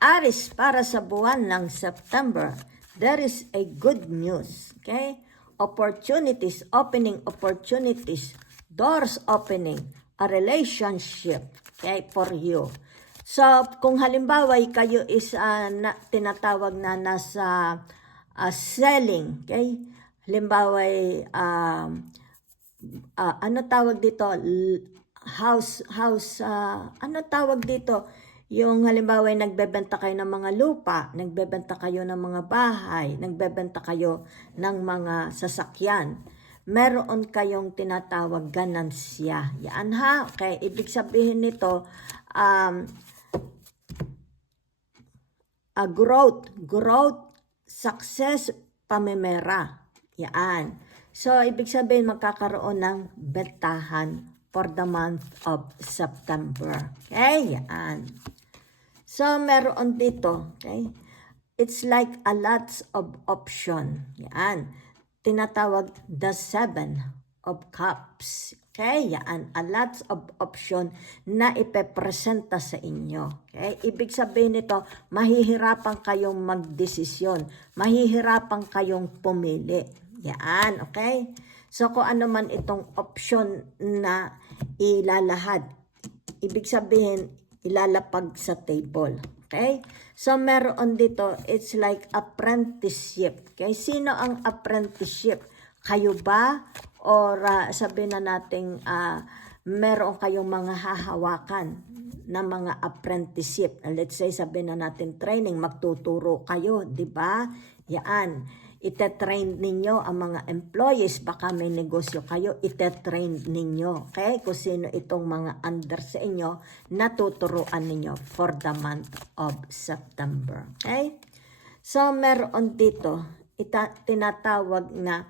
Aries, para sa buwan ng September, there is a good news. Okay? Opportunities, opening opportunities, doors opening, a relationship, okay, for you. So, kung halimbawa kayo is tinatawag na nasa selling, okay? Halimbawa ano tawag dito? Ano tawag dito? Yung halimbawa nagbebenta kayo ng mga lupa, nagbebenta kayo ng mga bahay, nagbebenta kayo ng mga sasakyan. Meron kayong tinatawag ganansya. Yan ha. Okay, ibig sabihin nito, growth, success, pamemera. Yan. So, ibig sabihin magkakaroon ng bentahan for the month of September. Okay, yan. So, meron dito, okay? It's like a lots of option. Yan. Tinatawag the 7 of cups. Okay? Yan. A lots of option na ipepresenta sa inyo. Okay? Ibig sabihin nito, mahihirapan kayong magdesisyon. Mahihirapan kayong pumili. Yan. Okay? So, kung ano man itong option na ilalahad, ibig sabihin, ilalapag sa table. Okay? So, meron dito, it's like apprenticeship. Okay? Sino ang apprenticeship? Kayo ba? Or sabihin na natin, meron kayong mga hahawakan na mga apprenticeship. Let's say, sabihin na natin training, magtuturo kayo, di ba? Yan. Ite-train ninyo ang mga employees, baka may negosyo kayo, ite-train ninyo. Okay? Kung sino itong mga under sa inyo, natuturuan ninyo for the month of September. Okay? So, meron dito, tinatawag na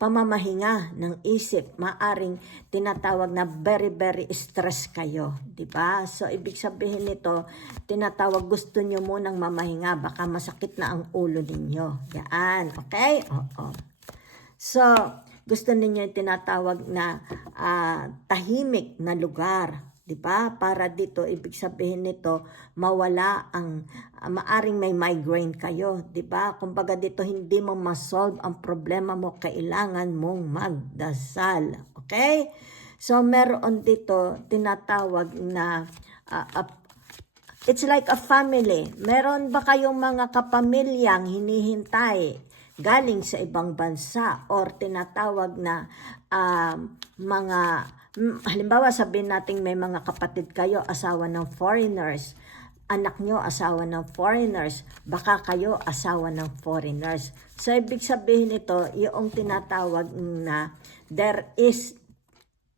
pamamahinga ng isip. Maaring tinatawag na very, very stress kayo. Diba? So, ibig sabihin nito, tinatawag gusto nyo munang mamahinga. Baka masakit na ang ulo ninyo. Yan. Okay? Oo. So, gusto ninyo tinatawag na tahimik na lugar. Diba? Para dito, ibig sabihin nito, mawala ang, maaring may migraine kayo. Diba? Kumbaga dito, hindi mo ma-solve ang problema mo, kailangan mong magdasal. Okay? So, meron dito, tinatawag na, it's like a family. Meron ba kayong mga kapamilyang hinihintay galing sa ibang bansa or tinatawag na mga, halimbawa sabihin natin may mga kapatid kayo, asawa ng foreigners, anak nyo asawa ng foreigners, baka kayo asawa ng foreigners. So, ibig sabihin ito, yung tinatawag na there is,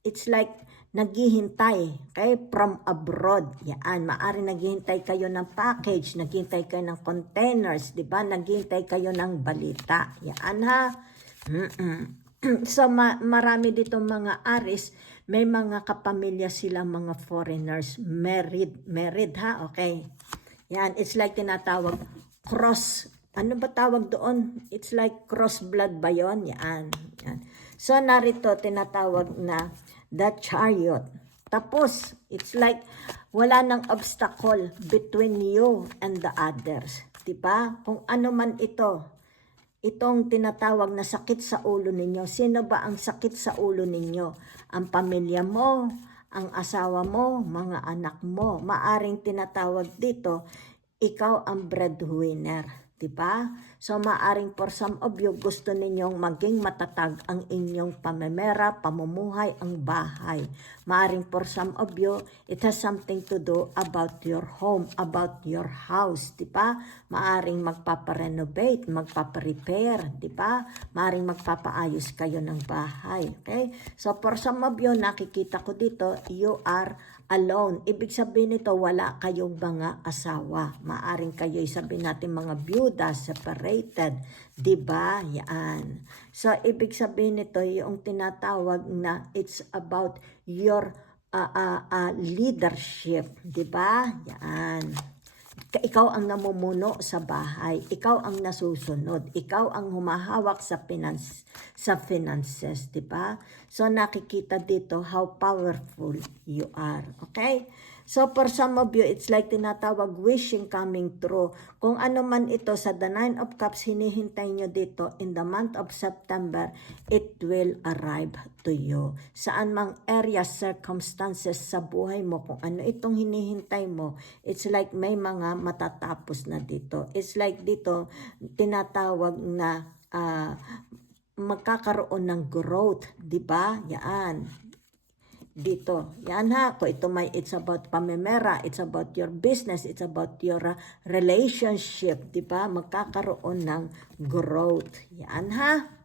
it's like naghihintay, okay, from abroad. Yan, maaari naghihintay kayo ng package, naghihintay kayo ng containers, di ba? Naghihintay kayo ng balita. Yan ha. So, marami dito mga Aries, may mga kapamilya silang mga foreigners, married ha, okay. Yan, it's like tinatawag cross, ano ba tawag doon? It's like cross blood ba yun? Yan. So, narito tinatawag na the chariot. Tapos, it's like wala nang obstacle between you and the others. Diba? Kung ano man ito, itong tinatawag na sakit sa ulo ninyo. Sino ba ang sakit sa ulo ninyo? Ang pamilya mo, ang asawa mo, mga anak mo. Maaring tinatawag dito, ikaw ang breadwinner. Diba? So, maaring for some of you, gusto ninyong maging matatag ang inyong pamemera, pamumuhay, ang bahay. Maaring for some of you, it has something to do about your home, about your house. Diba? Maaring magpaparenovate, magpaparepair. Diba? Maaring magpapaayos kayo ng bahay. Okay? So, for some of you, nakikita ko dito, you are alone. Ibig sabihin nito, wala kayong mga asawa. Maaring kayo, sabihin natin mga byuda, separated. Diba? Yan. So, ibig sabihin nito, yung tinatawag na it's about your leadership. Diba? Yan. Ikaw ang namumuno sa bahay. Ikaw ang nasusunod. Ikaw ang humahawak sa finances, di ba? So, nakikita dito how powerful you are. Okay? So for some of you, it's like tinatawag wishing coming true. Kung ano man ito sa the Nine of Cups hinihintay nyo dito in the month of September, it will arrive to you. Saan mang area, circumstances sa buhay mo, kung ano itong hinihintay mo, it's like may mga matatapos na dito. It's like dito, tinatawag na magkakaroon ng growth, di ba? Yan. Dito. Yan ha. Kung ito may, it's about pamemera, it's about your business, it's about your relationship, di ba? Magkakaroon ng growth. Yan ha.